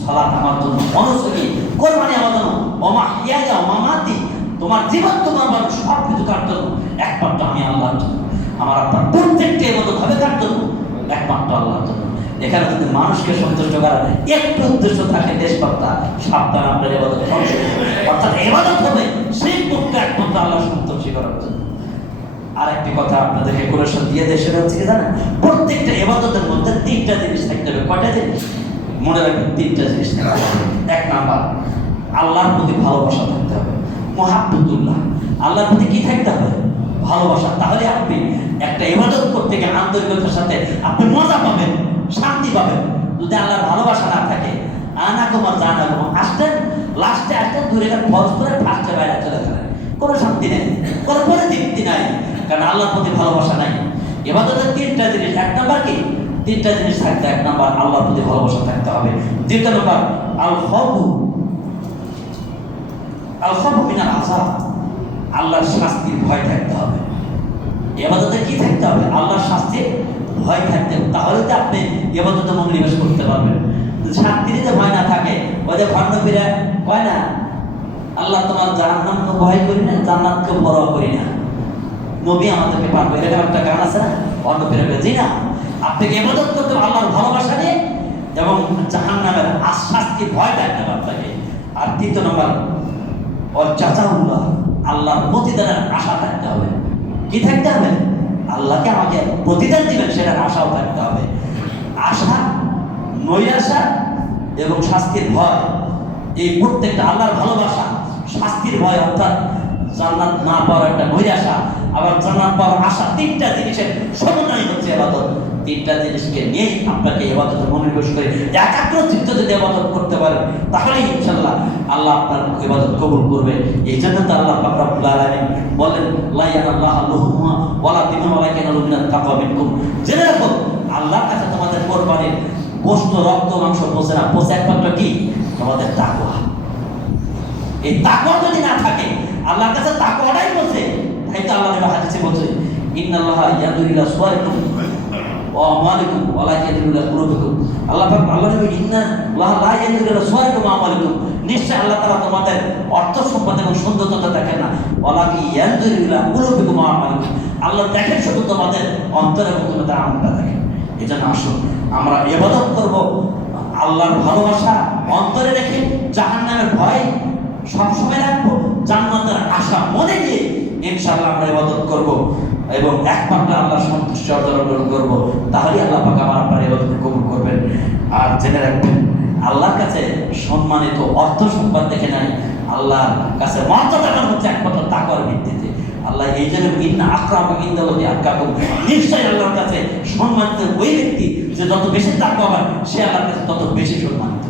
সালাত আমার জন্য, অনুসুকি কোরবানি আমার জন্য, ওয়া মাহইয়ায়া ওয়া মামাতি, তোমার জীবন তোমার মরণ সব কিছু কার জন্য? একমাত্র আমি আল্লাহর জন্য। আমার আপনার প্রত্যেকটা ইবাদত হবে কার জন্য? একমাত্র আল্লাহর জন্য। এখানে যদি মানুষকে সন্তুষ্ট করার একটু উদ্দেশ্য থাকে, দেশবার্তা সাবধান, আপনার ইবাদত অর্থাৎ ইবাদত হবে সেই মুক্ত একমাত্র আল্লাহ সন্তুষ্টি করার জন্য। আর একটি কথা আপনাদেরকে কোরেশন দিয়ে দেয়, সেটা হচ্ছে কি জানেন? প্রত্যেকটা ইবাদতের মধ্যে 3টা জিনিস থাকতে হবে। কয়টা জিনিস মনে রাখবেন? 3টা জিনিস থাকতে হবে। 1 নাম্বার, আল্লাহর প্রতি ভালোবাসা থাকতে হবে, মুহাব্বতুল্লাহ। আল্লাহর প্রতি কি থাকতে হবে? ভালোবাসা। তাহলে আপনি একটা ইবাদত করতে গিয়ে আন্তরিকতার সাথে আপনি মজা পাবেন, শান্তি পাবেন। যদি আল্লাহর ভালোবাসা না থাকে, আনা কুমার জানা কুমার আসতেন, লাস্টে আসতেন দূরে ফরজ করে ফার্স্টে বাইরে চলে গেলেন, কোনো শান্তি নেই, কোনো পরিতৃপ্তি নাই, কারণ আল্লাহর প্রতি ভালোবাসা নাই। ইবাদতের 3টা জিনিস। 1 নাম্বার কি? তিনটা জিনিস থাকতে, এক নাম্বার আল্লাহর প্রতি ভালোবাসা থাকতে হবে, দ্বিতীয় নাম্বার আল খাউফু মিনাল আযাব, আল্লাহর শাস্তির ভয় থাকতে হবে। ইবাদতে কি থাকতে হবে? আল্লাহর শাস্তির ভয় থাকতে হবে, তাহলে তো আপনি ইবাদতে মনোনিবেশ করতে পারবেন। শাস্তির যে ভয় না থাকে, ওই যে ভণ্ডপীরা কয় না, আল্লাহ তোমার জাহান্নামকে ভয় করি না, জান্নাতকে পরোয়া করি না, নবী আমাদেরকে পারবে, এরকম একটা গান আছে না, ভণ্ডপীরা বেজি না। আপনাকে ইবাদত করতে হবে আল্লাহর ভালোবাসা নিয়ে এবং জাহান্নামের শাস্তির ভয় থাকতে হবে আপনাকে। আর তৃতীয় নম্বর ওর জাযাউল্লাহ, আল্লাহর প্রতিদানের আশা থাকতে হবে। কি থাকতে হবে? আল্লাহকে আমাকে প্রতিদান দিবেন সেটার আশাও থাকতে হবে। আশা, নৈরাশা এবং শাস্তির ভয়, এই প্রত্যেকটা আল্লাহর ভালোবাসা, শাস্তির ভয় অর্থাৎ জান্নাত না পাওয়ার একটা নৈরাশা, আবার জান্নাত পাওয়ার আশা, তিনটা জিনিসের সমন্বয় হচ্ছে ইবাদত। তিনটা জিনিসকে নিয়ে আপনাকে ইবাদতে মনোনিবেশ করে একাগ্র চিত্তে যদি ইবাদত করতে পারেন, তাহলে ইনশাআল্লাহ আল্লাহ আপনার ইবাদত কবুল করবে। এই জন্য তো আল্লাহ পাক রব্বুল আলামিন বলেন, লা ইয়ানাল্লাহু লুহুমুহা ওয়ালা দিমাহুহা ওয়ালাকিন ইয়ানালুহু মিনাত তাকওয়া মিনকুম। জেনে রাখো, আল্লাহর কাছে তোমাদের কোরবানির গোশত, রক্ত, মাংস পৌঁছে না, পৌঁছে একমাত্র কি? তোমাদের তাকওয়া। এই তাকওয়া যদি না থাকে, আল্লাহর কাছে তাকওয়াটাই বলছে। তাই তো আল্লাহ নবী হাদিসে বলছে, ইন্নাল্লাহা ইয়ানজুরু ইলা সুওয়ারিকুম ওয়া আমালিকুম ওয়ালাকিন ইয়ানজুরু ইলা কুলুবিকুম। আল্লাহ নবী ইন্নাল্লাহা লা ইয়ানজুরু ইলা সুওয়ারিকুম ওয়া আমালিকুম, নিশ্চয় আল্লাহ তাআলা তোমাদের অর্থ সম্পদ এবং সৌন্দর্যতা দেখেন না, ওয়ালাকিন ইয়ানজুরু ইলা কুলুবিকুম ওয়া আমালিকুম, আল্লাহ দেখেন শুধু তোমাদের অন্তর এবং তোমাদের আমলটা দেখেন। এজন্য আসুন আমরা ইবাদত করব আল্লাহর ভালোবাসা অন্তরে রেখে, জাহান্নামের ভয় সবসময় রাখবো, জান্নাতের আশা মনে নিয়ে ইনশাআল্লাহ আমরা ইবাদত করব এবং একমাত্র আল্লাহর সন্তুষ্টি অর্জন করব। তাহলেই আল্লাহ পাক আপনার ইবাদত কবুল করবেন। আর জেনে রাখবেন, আল্লাহর কাছে সম্মানিত অর্থ সম্পদ দেখে নাই, আল্লাহর কাছে মর্যাদা হচ্ছে একমাত্র তাকওয়ার ভিত্তিতে। আল্লাহ এই জন্য ইন্না আকরামাকুম ইনদাল্লাহি আতকাকুম, নিশ্চয়ই আল্লাহর কাছে সম্মানিত ওই ব্যক্তি যে যত বেশি তাকওয়া হয়, সে আল্লাহর কাছে তত বেশি সম্মানিত।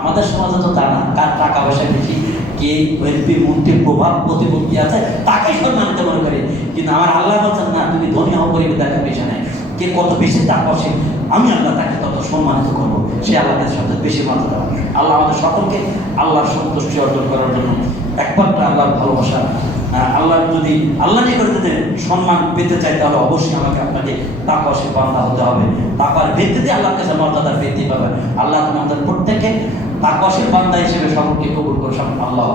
আমাদের সমাজে তো তা না, কার টাকা পয়সা বেশি, কে এমপি মন্ত্রী প্রভাব প্রতিপত্তি আছে তাকেই সম্মানিত মনে করে। কিন্তু আমার আল্লাহ বলছেন না, তুমি ধনী হও গরিবের দেখা পেশা নেই, কে কত বেশি তাকওয়াশী আমি আল্লাহ তাকে তত সম্মানিত করবো, সে আল্লাহর কাছে সবচেয়ে বেশি মর্যাদা পাবে। আল্লাহ আমাদের সকলকে আল্লাহর সন্তুষ্টি অর্জন করার জন্য একমাত্র আল্লাহর ভালোবাসা, আল্লাহ যদি আল্লাহ নিকটে সম্মান পেতে চাই, তাহলে অবশ্যই আমাকে আপনাকে তাকওয়াশীল বান্দা হতে হবে। তাকওয়ার ভিত্তিতে আল্লাহর কাছে মর্যাদার বৃদ্ধি পাবে। আল্লাহ তুমি আমাদের প্রত্যেককে তাকওয়াশীল বান্দা হিসেবে সকলকে কবুল করো। আল্লাহ